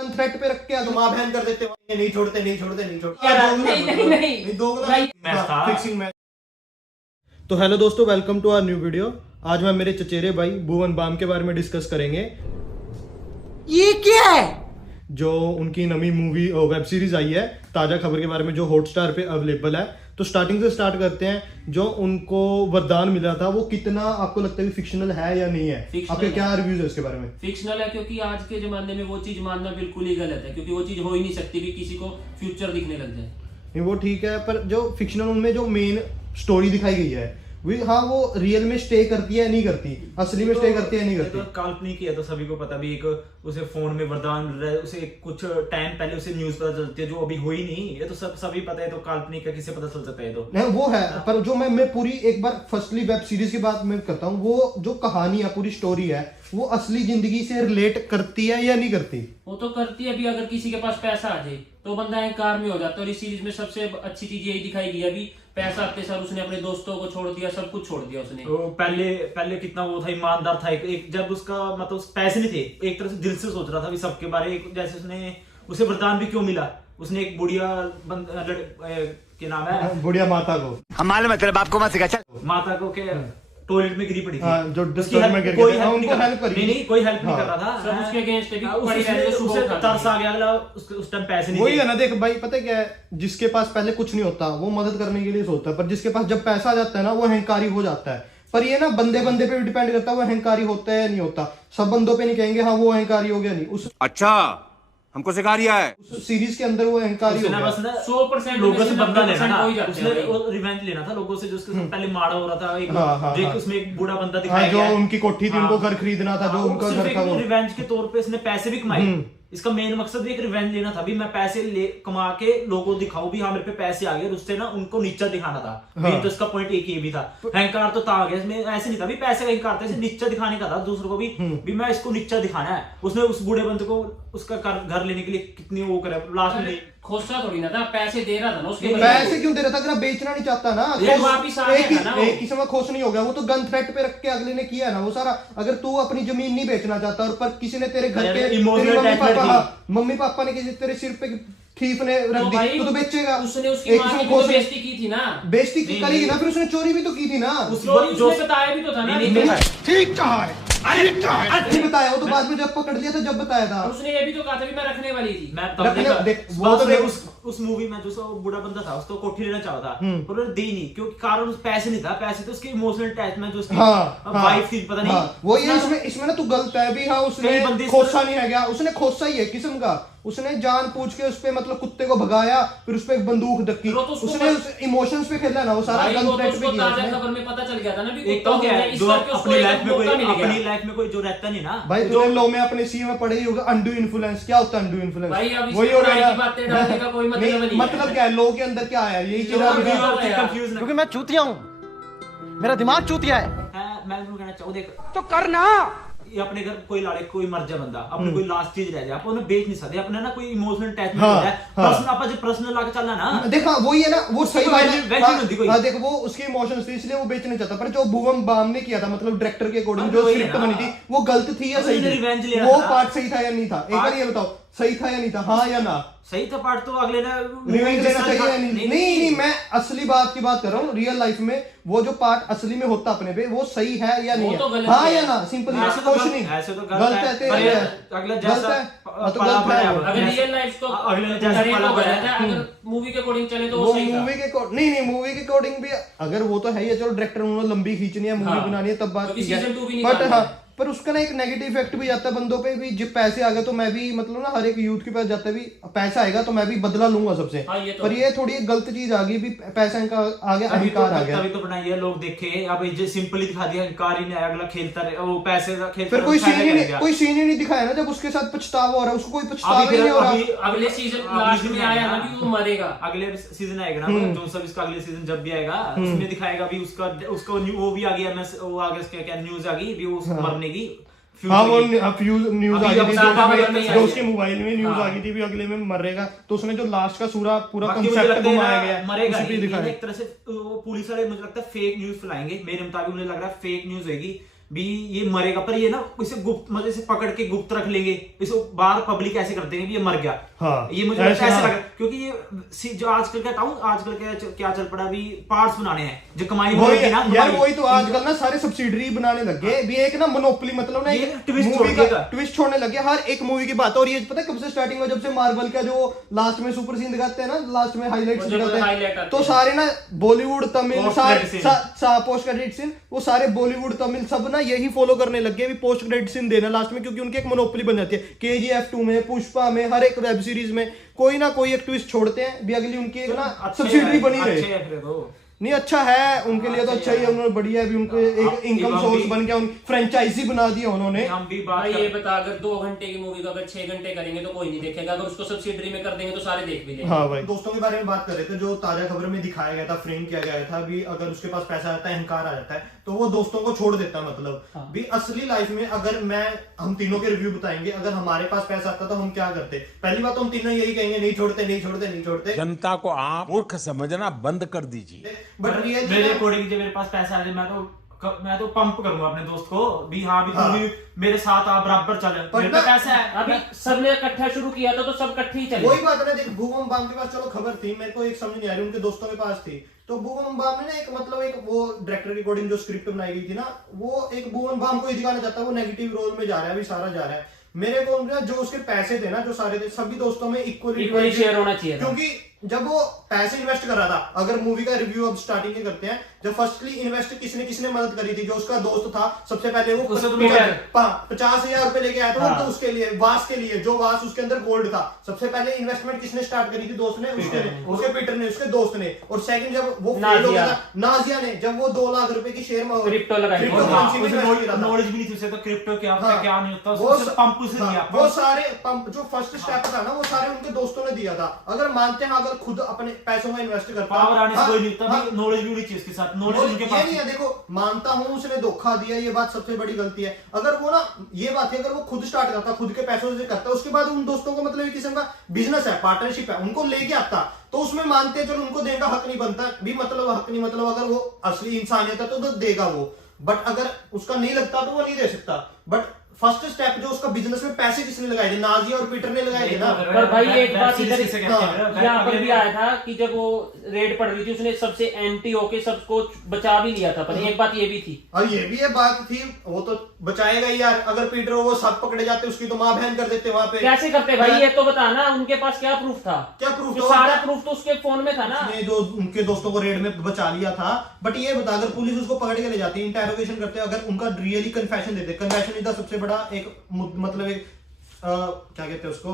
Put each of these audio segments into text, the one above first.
Threat पे रख के माँ बहन कर देते हो, नहीं छोड़ते फिक्सिंग। तो हेलो दोस्तों, welcome to our new video. आज मैं मेरे चचेरे भाई भुवन बाम के बारे में डिस्कस करेंगे। ये क्या है? जो उनकी नवी मूवी वेब सीरीज आई है ताजा खबर के बारे में, जो हॉटस्टार पे अवेलेबल है। तो स्टार्टिंग से स्टार्ट करते हैं। जो उनको वरदान मिला था वो कितना आपको लगता है कि फिक्शनल है या नहीं है? आपके क्या रिव्यूज है इसके बारे में? फिक्शनल है क्योंकि आज के जमाने में वो चीज मानना बिल्कुल ही गलत है, क्योंकि वो चीज हो ही नहीं सकती भी किसी को फ्यूचर दिखने लग जाए। नहीं वो ठीक है, पर जो फिक्शनल उनमें जो मेन स्टोरी दिखाई गई है वो रियल में स्टे करती है नहीं करती, असली में स्टे करती है नहीं करती। तो काल्पनिक है, तो सभी को पता भी। एक उसे फोन में वरदान मिल रहा है, उसे कुछ टाइम पहले उसे न्यूज पता चलती है जो अभी हुई नहीं, ये तो सभी पता है। तो काल्पनिक है, किसे पता चल सकता है? तो नहीं वो है, पर जो मैं पूरी एक बार फर्स्टली वेब सीरीज की बात मैं करता हूँ, वो जो कहानी है, पूरी स्टोरी है, वो असली जिंदगी से रिलेट करती है या नहीं करती? वो तो करती है। अभी अगर किसी के पास पैसा आ जाए तो बंदा अहंकार में हो जाता है, और इस सीरीज में सबसे अच्छी चीज यही दिखाई गई। अभी पैसा आते सर उसने अपने दोस्तों को छोड़ दिया, सब कुछ छोड़ दिया उसने। तो पहले कितना वो था, ईमानदार था। एक जब उसका मतलब पैसे नहीं थे, एक तरह से दिल से सोच रहा था भी सबके बारे। जैसे उसे वरदान भी क्यों मिला, उसने एक बुढ़िया क्या नाम है, बुढ़िया माता को, हमारे मतलब आपको मत सिखा, चल। माता को के टॉयलेट में गिरी पड़ी थी। जो उसकी हेल्प में गिर कोई गए थे, उनको हेल्प करी नहीं, कोई हेल्प नहीं कर रहा था। सब उसके अगेंस्ट भी उसे तरस आ गया, अगला उस टाइम पैसे नहीं वही है ना। देख भाई, पता है क्या है, जिसके पास पहले कुछ नहीं होता वो मदद करने के लिए सोचता है, पर जिसके पास जब पैसा आ जाता है ना वो अहंकारी हो जाता है। पर ये ना बंदे पे भी डिपेंड करता है वो अहंकारी होता है या नहीं होता। सब बंदों पे नहीं कहेंगे हाँ वो अहंकारी हो गया, नहीं। उस अच्छा हमको सिखा रिया है। उस सीरीज के अंदर वो अहंकारी हो गया। 100% लोगों से बदला लेना था, हो जाते उसने हैं। रिवेंज लेना था लोगों से, जो उसके साथ पहले मारा हो रहा था। एक हाँ। उसमें एक बूढ़ा बंदा दिखाया जो गया है। उनकी कोठी थी, उनको घर खरीदना था, जो उनका घर था वो रिवेंज के तौर पे इसने पैसे भी कमाए। इसका मेन मकसद भी एक रिवेंज लेना था, भी मैं पैसे कमा के लोगों को दिखाऊं भी हाँ मेरे पे पैसे आ गए, और उससे ना उनको नीचा दिखाना था। मेन तो इसका पॉइंट एक ही भी था। अहंकार तो था आ गया इसमें, ऐसे नहीं था भी पैसे का अहंकार था, इसे नीचा दिखाने का था दूसरों को भी मैं इसको नीचा दिखाना है। उसने उस बूढ़े बंदे को उसका घर लेने के लिए कितनी वो करे, लास्ट में खोसा थोड़ी ना था, पैसे दे रहा था ना उसके। पैसे क्यों दे रहा था? अगर बेचना नहीं चाहता ना, एक किस्म का खोस नहीं हो गया। वो तो गन थ्रेट पे रख के अगले ने किया ना वो सारा। अगर तू अपनी जमीन नहीं बेचना चाहता, और पर किसी ने तेरे घर के मम्मी पापा ने किसी तेरे सिर पे ठीप ने रख दी, तो बेचेगा। उसने उसकी मां की तो बेइज्जती की थी ना, बेइज्जती करेगी ना, फिर उसने चोरी भी तो की थी ना। उसने बताया भी तो था ना। ठीक कहा है, नहीं बताया वो तो बाद में जब पकड़ लिया था, जब बताया था। उसने ये भी तो कहा था कि मैं रखने वाली थी। मैं तब देखा उस मूवी में जो बूढ़ा बंदा था उसको कोठी लेना चाहा था, पर उन्होंने दी नहीं, क्योंकि कारण पैसे नहीं था। पैसे तो उसके इमोशनल अटैचमेंट, जो उसकी वाइफ थी, पता नहीं वो ये इसमें ना तू गलत है भी। हाँ उसने खोसा नहीं है गया, उसने खोसा ही है किस्म का। उसने जान पूछ के उस पे मतलब कुत्ते को भगाया, फिर उस पे एक बंदूक धक्की, उसने उस इमोशंस पे खेला ना, वो सारा गन थ्रेट पे किया। ताजा खबर में पता चल गया था ना भी एक तो क्या है, जो अपनी लाइफ में कोई जो रहता नहीं ना भाई, जो लो में अपने सी में पढ़े ही होगा अनडू इन्फ्लुएंस। क्या होता है अनडू इन्फ्लुएंस? वही हो रहा है, बातें डालने का कोई मतलब नहीं। मतलब क्या है, लोगों के अंदर क्या है, यही चीज कंफ्यूज। क्योंकि मैं चूतिया हूँ, मेरा दिमाग चूतिया है। मैं कहना चाहूँ, देख तो करना ये अपने घर कोई लाड़े कोई मर जाए बंदा, अपने कोई लास्ट चीज रह जाए, आप उन्हें बेच नहीं सकते। अपने ना कोई इमोशनल अटैचमेंट हो जाए, पर्सनल आप जो पर्सनल लाके चलना ना, देखा वही है ना, वो सही बात है। हाँ देखो, वो उसके इमोशंस थे इसलिए वो बेचना चाहता। पर जो भुवन बाम ने किया था, मतलब डायरेक्टर के अकॉर्डिंग जो स्क्रिप्ट बनी थी, वो गलत थी या सही थी? वो पार्ट सही था या नहीं था? एक बार ये बताओ, सही था या नहीं था? हाँ या ना? सही था पार्ट तो अगले ना रिवेंज लेना चाहिए या नहीं? नहीं, मैं असली बात की बात कर रहा हूँ। रियल लाइफ में वो जो पार्ट असली में होता अपने पे, वो सही है या नहीं है? हाँ या ना? सिंपल कुछ नहीं, ऐसे तो गलत है। अगला गलत है तो गलत है। अगर रियल लाइफ तो अगर मूवी के अकॉर्डिंग चले तो वो सही था। मूवी के नहीं, मूवी के अकॉर्डिंग भी अगर वो तो है ही, चलो डायरेक्टर उन्होंने लंबी खींचनी है, मूवी बनानी है, तब बात ठीक है। बट हाँ, पर उसका ना एक नेगेटिव इफेक्ट भी जाता है बंदों पे भी। जब पैसे आ गए तो मैं भी मतलब ना, हर एक यूथ के पास जाता है भी, पैसा आएगा तो मैं भी बदला लूंगा सबसे। पर ये थोड़ी एक गलत चीज आ गई भी, पैसा आ गया, अहंकार आ गया। तभी तो बनाई है, लोग देखे। अब ये सिंपली दिखा दिया, अहंकार ही नहीं, अगला खेलता रहे, वो पैसे का खेलता। फिर कोई सीन ही नहीं दिखाया ना, जब उसके साथ पछतावा हो रहा है, उसको कोई पछतावा ही नहीं हो रहा। अगले सीजन लास्ट में आया ना भी वो मरेगा। अगले सीजन आएगा ना, जो सब इसका अगले सीजन जब भी आएगा उसमें दिखाएगा भी उसका वो भी आ गया, वो आ गया, उसके क्या न्यूज आ गई भी उस मरने की। हाँ वो न्यूज आ गई थी, जो उसके मोबाइल में न्यूज आ गई थी भी अगले में मरेगा। तो उसने जो लास्ट का पूरा कांसेप्ट घुमाया गया, मरेगा एक तरह से। वो पुलिस वाले मुझे लगता है फेक न्यूज फैलाएंगे, मेरे मुताबिक मुझे लग रहा है फेक न्यूज होगी भी ये मरेगा, पर ये ना इसे गुप्त मतलब इसे पकड़ के गुप्त रख लेंगे, इसे बाहर पब्लिक ऐसे कर देंगे भी ये मर गया। हाँ, ये मुझे ऐसे ऐसा हाँ। लगा, क्योंकि ये जो आजकल कहता हूँ आजकल क्या चल पड़ा अभी, पार्ट्स बनाने हैं जो कमाई हो वही रही है ना यार, कमाई। वही तो आजकल ना सारे सब्सिडरी बनाने लग गए भी, एक ना मोनोपोली मतलब ना ये एक twist मूवी छोड़ का देगा। ट्विस्ट छोड़ने लगे हर एक मूवी की बात। और ये पता है कब से स्टार्टिंग हुआ, जब से मार्वल का जो लास्ट में सुपर सीन दिखाते हैं ना, लास्ट में हाईलाइट्स वो जो दिखाते highlight हैं, आते तो हैं। सारे ना Bollywood Tamil Post credit scene। Post credit scene, वो सारे बॉलीवुड तमिल सब ना यही फॉलो करने लग गए भी पोस्ट क्रेडिट सीन देना लास्ट में, क्योंकि उनकी एक मोनोपोली बन जाती है। KGF 2 में, पुष्पा में, हर एक वेब सीरीज में कोई ना कोई एक ट्विस्ट छोड़ते हैं भी, अगली उनकी एक ना सब्सिडरी बनी रहे। अच्छे है फिर तो। नहीं अच्छा है उनके लिए तो अच्छा ही है, उन्होंने बढ़िया भी उनको एक इनकम सोर्स बन गया, उनकी फ्रेंचाइजी बना दी उन्होंने। हम भी बात भाई कर- ये बता, अगर 2 घंटे की मूवी को अगर 6 घंटे करेंगे तो कोई नहीं देखेगा, अगर उसको सब्सिडरी में कर देंगे तो सारे देख भी लेंगे। हाँ भाई, दोस्तों के बारे में बात कर रहे थे, जो ताजा खबर में दिखाया गया था, फ्रेम किया गया था भी, अगर उसके पास पैसा आता है, अहंकार आ जाता है, तो वो दोस्तों को छोड़ देता है। मतलब भी असली लाइफ में अगर हम तीनों के रिव्यू बताएंगे, अगर हमारे पास पैसा आता तो हम क्या करते। पहली बात तो हम तीनों यही कहेंगे, नहीं छोड़ते नहीं छोड़ते नहीं छोड़ते। जनता को आप मूर्ख समझना बंद कर दीजिए। बट मेरे अकॉर्डिंग जब मेरे पास पैसा आ जाए मैं तो पंप करूंगा अपने दोस्त को भी, हाँ भी तुम भी मेरे साथ आप बराबर चले, पर मेरे पे ना- पैसा है। अभी सबने इकट्ठा शुरू किया था तो सब इकट्ठे ही चले। वही बात है ना, देख भूकंप बाम के पास चलो खबर थी, मेरे को एक समझ नहीं आ रही, उनके दोस्तों के पास थी। तो भूकंप बाम ने ना एक मतलब एक वो डायरेक्टर के अकॉर्डिंग जो स्क्रिप्ट बनाई गई थी ना, वो एक भूकंप बाम को ये दिखाना चाहता है वो नेगेटिव रोल में जा रहा है, अभी सारा जा रहा है। मेरे को ना जो उसके पैसे थे ना, जो सारे थे, सभी दोस्तों में इक्वली शेयर होना चाहिए था। क्योंकि जब वो पैसे इन्वेस्ट कर रहा था, अगर मूवी का रिव्यू अब स्टार्टिंग के करते हैं, जब फर्स्टली इन्वेस्ट किसने मदद करी थी, जो उसका दोस्त था सबसे पहले, वो उसे तो 50,000 रुपए लेके आया था हाँ। वो, तो उसके लिए वास के लिए, जो वास उसके अंदर गोल्ड था, सबसे पहले इन्वेस्टमेंट किसने स्टार्ट करी थी, दोस्त ने, उसके पीटर ने, उसके दोस्त ने। और सेकंड जब वो फेल हो गया था, नाजिया ने, जब वो 2 लाख रुपए की शेयर में क्रिप्टो लगाई। क्रिप्टोकरेंसी में invest किया था। नॉलेज भी नहीं थी उसे, तो क्रिप्टो क्या होता है हाँ। क्या नहीं होता, वो उससे पंप उसे दिया। वो सारे पंप जो फर्स्ट स्टेप था ना, वो सारे उनके दोस्तों ने दिया था। अगर मानते हैं, अगर खुद अपने पैसों में इन्वेस्ट करता, पावर आने से हाँ, कोई नहीं होता, हाँ, नॉलेज भी होनी चाहिए उसके साथ, नॉलेज उनके ये पास नहीं है। देखो मानता हूं उसने धोखा दिया, ये बात सबसे बड़ी गलती है। अगर वो ना, ये बात है, अगर वो खुद स्टार्ट करता, खुद के पैसों से करता, उसके बाद उन दोस्तों को मतलब एक किस्म का बिजनेस है, पार्टनरशिप है, उनको लेके आता, तो उसमें मानते हैं चलो उनको देने का हक नहीं बनता भी, मतलब हक नहीं, मतलब अगर वो असली इंसानियत है तो देगा वो। बट अगर उसका नहीं लगता तो वो नहीं दे सकता। बट फर्स्ट स्टेप जो उसका बिजनेस में पैसे किसने लगाए थे, नाजिया और पीटर ने लगाए थे ना। पर भाई एक बात इधर हाँ, यहाँ पर भी आया था कि जब वो रेड पड़ रही थी, उसने सबसे एंटी होके सबको बचा भी लिया था, पर एक बात ये भी थी। और ये भी एक बात थी, वो तो बचाएगा ही यार। अगर पीटर वो सब पकड़े जाते, उसकी तो मां बहन कर देते वहां पे। कैसे करते भाई, ये तो बताना, उनके पास क्या प्रूफ था? क्या प्रूफ जो सारा प्रूफ तो उसके फोन में था ना। उसने जो उनके दोस्तों को रेड में बचा लिया था। बट ये बता, अगर पुलिस उसको पकड़ के ले जाती, इंटेरोगेशन करते, अगर उनका रियली कन्फेशन देते, कन्फेशन इज द सबसे बड़ा एक मतलब एक क्या कहते हैं उसको,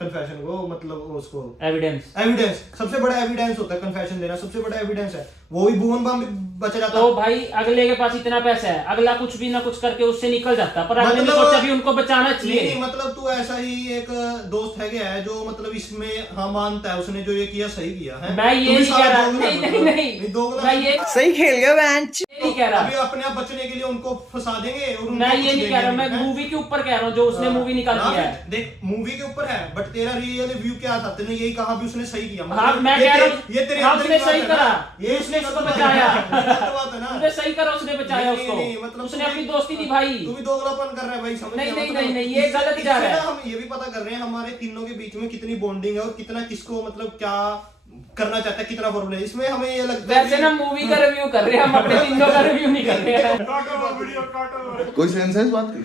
कन्फेशन को, मतलब उसको एविडेंस सबसे बड़ा एविडेंस होता है, कन्फेशन देना सबसे बड़ा एविडेंस है। वो भी भुवन बाम बचा जाता। तो भाई अगले के पास इतना पैसा है, अगला कुछ भी ना कुछ करके उससे निकल जाता, पर अगले ने मतलब- सोचा भी उनको बचाना चाहिए। नहीं, मतलब तू ऐसा ही एक दोस्त है क्या है जो मतलब इसमें हाँ मानता है, उसने जो ये किया सही किया है। मैं ये तू भी नहीं सारा कह रहा, दोगला नहीं मतलब। नहीं नहीं, दोगला मैं ये सही खेल गया बेंच। नहीं कह रहा, अभी अपने आप बचने के लिए उनको फंसा देंगे और उनको मैं कुछ ये नहीं कह रहा, मैं देंगे, मूवी के ऊपर कह रहा हूँ जो उसने मूवी निकाल हाँ, दिया है। देख मूवी के ऊपर है, बट तेरा रियल व्यू क्या था, तूने यही कहा भी उसने सही किया। हाँ, मैं कह रहा हूँ, ये तेरे हाँ, अंदर उसने की बात सही है ना। करा, ये उसने गलत उसको बात है। बचाया। गलत बात है ना। उसने सही करा, उसने बचाया नहीं, उसको, नहीं, मतलब उसने तू अपनी भी- दोस्ती निभाई। तू भी दोगलापन कर रहा है भाई, समझ नहीं, गया, नहीं, मतलब नहीं, ये गलत इससे जा रहा ना है। हम ये भी पता कर रहे हैं हमारे तीनों के बीच में कितनी बॉन्डिंग है और कितना किसको मतलब क्या करना चाहता है, कितना प्रॉब्लम है इसमें। हमें ये लगता है वैसे ना मूवी का रिव्यू कर रहे हैं हम, अपने तीनों का रिव्यू नहीं कर रहे हैं। कोई सेंस है इस बात की?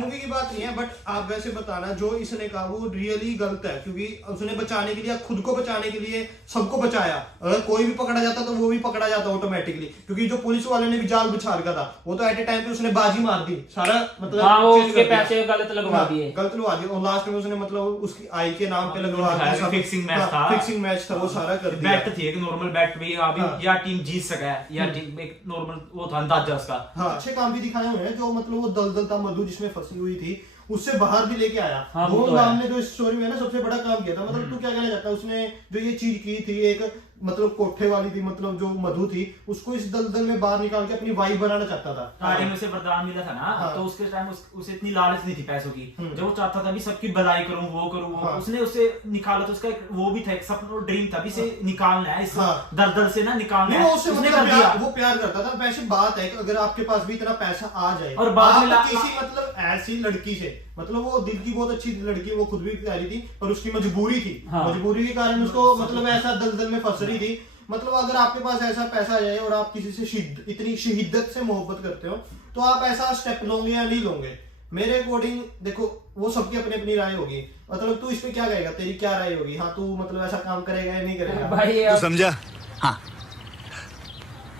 मूवी की बात नहीं है, बट आप वैसे बताना जो इसने कहा वो रियली गलत है, क्योंकि उसने बचाने के लिए, खुद को बचाने के लिए सबको बचाया। अगर कोई भी पकड़ा जाता तो वो भी पकड़ा जाता ऑटोमेटिकली, क्योंकि जो पुलिस वाले ने भी जाल बिछा रखा था, वो तो एट ए टाइम पे उसने बाजी मार दी सारा, मतलब हाँ, वो change उसके कर दिया। पैसे गलत लगवा दिए। गलत लगवा दिए और लास्ट में उसने मतलब उसकी आई के नाम पे लगवा हाँ, दिया। fixing match था। फिक्सिंग मैच था, वो सारा कर दिया। बैट थी एक नॉर्मल बैट भी, अभी हाँ। या टीम जीत सका है या टीम एक नॉर्मल वो था अंदाजा उसका। हाँ, अच्छे काम भी दिखाए हुए हैं, जो मतलब वो दलदल था, मधु जिसमें फंसी हुई थी उससे बाहर भी लेके आया। हाँ, वो वो तो है। ने जो इस स्टोरी में है ना सबसे बड़ा काम किया था। मतलब तू क्या कहना चाहता है, उसने जो ये चीज की थी, एक मतलब कोठे वाली थी, मतलब जो मधु थी, उसको इस दलदल में बाहर निकाल के अपनी वाइफ बनाना चाहता था। स्टार्टिंग में उसे वरदान मिला था ना, हाँ। तो उसके टाइम उसे इतनी लालच नहीं थी पैसों की, जो वो चाहता था भी सबकी भलाई करूं, वो करूं, वो हाँ। उसने उसे निकाला, तो उसका एक वो भी था, एक सपना और ड्रीम था भी, इसे निकालना है, इस हाँ। दलदल से ना निकालना नहीं, है, वो उससे उसने मतलब कर दिया। वो प्यार करता था। वैसे बात है कि अगर आपके पास भी इतना पैसा आ जाए और बाद में आप किसी मतलब ऐसी लड़की से, मतलब वो दिल की बहुत अच्छी लड़की, वो खुद भी कह रही थी, पर उसकी मजबूरी थी, मजबूरी के कारण उसको मतलब ऐसा दलदल में फंस रही थी। मतलब अगर आपके पास ऐसा पैसा आ जाए और आप किसी से इतनी शिद्दत से मोहब्बत करते हो, तो आप ऐसा स्टेप लोगे या नहीं लोगे? मेरे अकॉर्डिंग देखो, वो सबकी अपनी अपनी राय होगी। मतलब तू इस पे क्या कहेगा, तेरी क्या राय होगी? हाँ, तू मतलब ऐसा काम करेगा या नहीं करेगा? भाई तू समझा? हाँ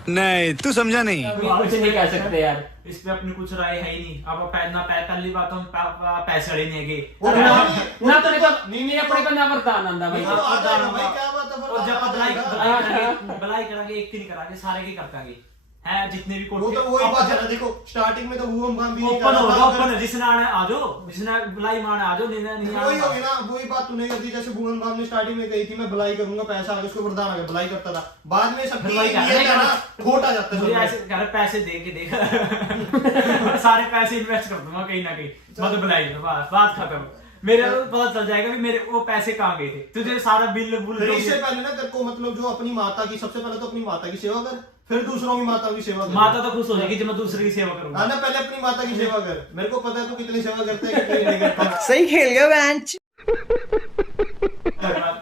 नहीं, तू समझा नहीं। अभी कुछ नहीं कह सकते यार, इस पे अपनी कुछ राय है ही नहीं। अब पहली बात हम पैसे अड़े नहीं गए, वो ना तो नहीं अपने को ना वरदान आंदा भाई। वो तो आता है ना भाई, क्या बात है? और जब वरदान भलाई करांगे, एक की नहीं करांगे, सारे की करतांगे है, जितने भी वो तो वही बात है ना। देखो स्टार्टिंग में तो वो हम भी ओपन होगा, ओपन जिसने आना है आ जाओ, जिसने भलाई मारना है आ जाओ, नहीं वही होगी ना, वही बात तूने कर दी। जैसे भुवन बाम ने स्टार्टिंग में कही थी मैं भलाई करूंगा, पैसा आ गया, उसको वरदान आ गया, भलाई करता था। बाद में सबकी भलाई कर- ये ना खोट आ जाता मुझे है। ऐसे कह रहे पैसे दे के देगा सारे पैसे इन्वेस्ट कर दूंगा कहीं ना कहीं, मतलब भलाई बात खत्म। मेरे को पता चल जाएगा भी मेरे वो पैसे कहाँ गए थे, तुझे सारा बिल बुल फिर इससे पहले ना तेरे को मतलब जो अपनी माता की, सबसे पहले तो अपनी माता की सेवा कर, फिर दूसरों की माता की सेवा कर। माता तो खुश हो जाएगी जब मैं दूसरे की सेवा करूंगा। हाँ ना, पहले अपनी माता की सेवा कर। मेरे को पता है तू कितनी सेवा करता है, कितनी नहीं करता। सही खेल गया बेंच।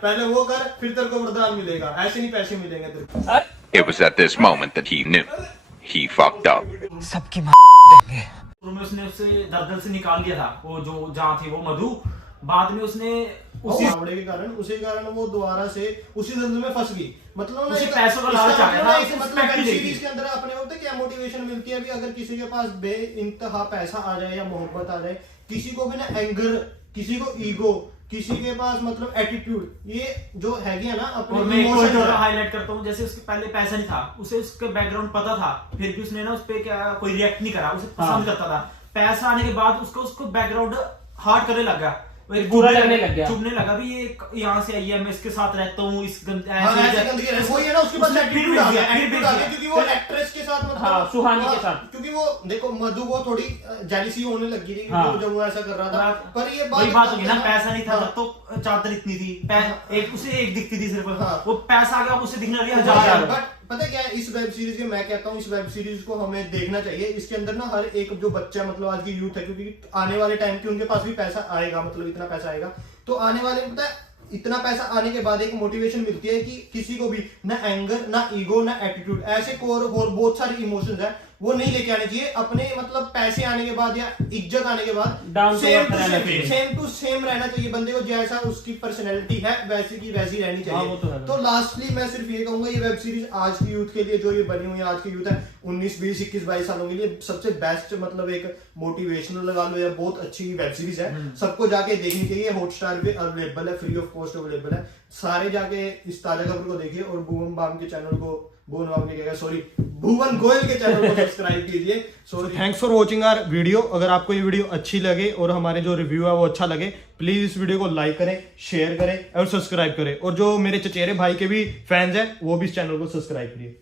पहले वो कर, फिर तेरे को वरदान मिलेगा। ऐसे नहीं पैसे मिलेंगे तेरे को। It was at this moment that he knew he fucked up. सबकी शुरू में उसने उसे दलदल से निकाल दिया था, वो जो जहाँ थी वो मधु। बाद में उसने उसी आवड़े के कारण, उसी कारण वो दोबारा से उसी दलदल में फंस गई। मतलब उसे पैसों का लालच आ गया था, उसे मतलब respect वेब नहीं सीरीज थी। के अंदर अपने होते क्या मोटिवेशन मिलती है? अभी अगर किसी के पास बेइंतहा पैसा आ जाए या मोहब्बत आ जाए, किसी को भी ना एंगर, किसी को ईगो, किसी के पास मतलब एटीट्यूड, ये जो है ना और अपने मैं एक इमोशन पॉइंट हाईलाइट करता हूँ, जैसे उसके पहले पैसा नहीं था, उसे उसके बैकग्राउंड पता था, फिर भी उसने ना उस पे क्या कोई रिएक्ट नहीं करा, उसे पसंद करता था। पैसा आने के बाद उसको बैकग्राउंड हार्ड करने लगा, बुरा लगने लग गया, चुभने लगा भी ये यहाँ से आई है, मैं इसके साथ रहता हूँ, इस ऐसे गंदगी है। वही है ना, उसके पास उसने फिर एटीट्यूड आ गया, फिर एटीट्यूड आ गया, क्योंकि वो एक्ट्रेस के साथ मतलब हाँ, सुहानी के साथ। क्योंकि वो देखो मधु को थोड़ी जेलिसी होने लगी थी जब वो ऐसा कर रहा था। पर ये वही बात होगी ना, पैसा नहीं था हाँ। तब तो चादर इतनी थी, एक उसे एक दिखती थी सिर्फ, हाँ। वो पैसा आ गया उसे दिखने लगी हजार। बट पता क्या है, इस वेब सीरीज के, मैं कहता हूँ इस वेब सीरीज को हमें देखना चाहिए। इसके अंदर ना हर एक जो बच्चा मतलब आज की यूथ है, क्योंकि आने वाले टाइम के उनके पास भी पैसा आएगा, मतलब इतना पैसा आएगा, तो आने वाले में पता है इतना पैसा आने के बाद एक मोटिवेशन मिलती है कि किसी को भी ना एंगर, ना ईगो, ना एटीट्यूड, ऐसे कोर बहुत सारे इमोशंस है, वो नहीं लेके आने चाहिए। अपने मतलब पैसे आने के बाद या इज्जत आने के बाद Down to earth रहना चाहिए। सेम टू सेम रहना चाहिए बंदे को, जैसा उसकी पर्सनैलिटी है वैसी की वैसी रहनी हाँ, वो तो चाहिए। है। तो लास्टली मैं सिर्फ ये कहूंगा, ये वेब सीरीज आज की यूथ के लिए जो ये बनी हुई है, आज की यूथ है 19, 20, 21, 22 सालों के लिए सबसे बेस्ट, मतलब एक मोटिवेशनल लगा लो या बहुत अच्छी वेब सीरीज है। सबको जाके देखनी चाहिए। हॉटस्टार पे अवेलेबल है, फ्री ऑफ कॉस्ट अवेलेबल है। सारे जाके इस ताजा खबर को देखिए और भुवन बाम के चैनल को, भुवन बाम ने कहा सॉरी, भुवन गोयल के चैनल को सब्सक्राइब कीजिए। So thanks for watching our video. अगर आपको ये वीडियो अच्छी लगे और हमारे जो रिव्यू है वो अच्छा लगे, प्लीज इस वीडियो को लाइक करें, शेयर करें और सब्सक्राइब करें। और जो मेरे चचेरे भाई के भी फैंस हैं वो भी इस चैनल को सब्सक्राइब करिए।